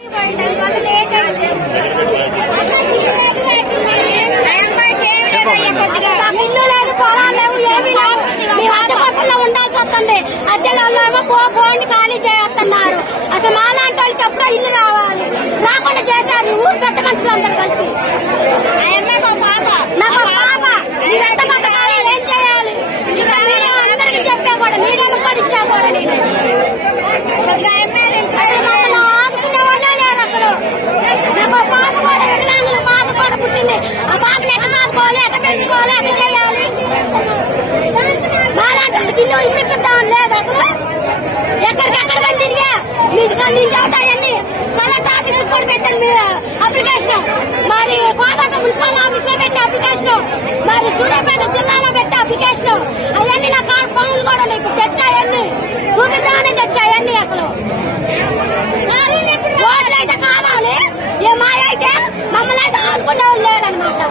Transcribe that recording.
ఇల్లు లేదు, పొలాలు లేవు, ఏమీ లేవు. మేము అద్దె పక్కన ఉండాల్సి వస్తుంది. అద్దెలలో బోండి ఖాళీ చేస్తున్నారు. అసలు మాలాంటి వాళ్ళకి ఎప్పుడో ఇల్లు రావాలి, రాకుండా చేశారు ఊరు పెద్ద మనుషులందరూ కలిసి. నాకు పాప ఎంత బతకాలి, ఏం చేయాలి? అందరికీ చెప్పా కూడా, మీడియాలో కూడా ఇచ్చా కూడా నేను ఆదుకునే వాళ్ళే లేరు అసలు. నాకు పాప కూడా వికలాంగుల పాప కూడా పుట్టింది. ఆ పాపని ఎట్ట చదువుకోవాలి, ఎట్ట పెంచుకోవాలి, ఎట్ట చేయాలి? మాలాంటి ఇల్లు ఇప్పిద్దామని లేదు అసలు. ఎక్కడికెక్కడ తిరిగా నేను చదువుతాయండి. కలెక్టర్ ఆఫీస్ కూడా పెట్టాను మీరు అప్లికేషన్, మరి కోదాక మున్సిపల్ ఆఫీస్ లో పెట్టి అప్లికేషన్, మరి సూర్యాపేట జిల్లాలో పెట్టి అప్లికేషన్. అవన్నీ నా కార్డు పనులు కూడా ఇప్పుడు తెచ్చాయండి, చూపిద్దామని తెచ్చాయండి. అసలు ఓట్లు అయితే కావాలి, ఏ మాయ అయితే మమ్మల్ని అయితే ఆదుకునే వాళ్ళు లేరనమాట.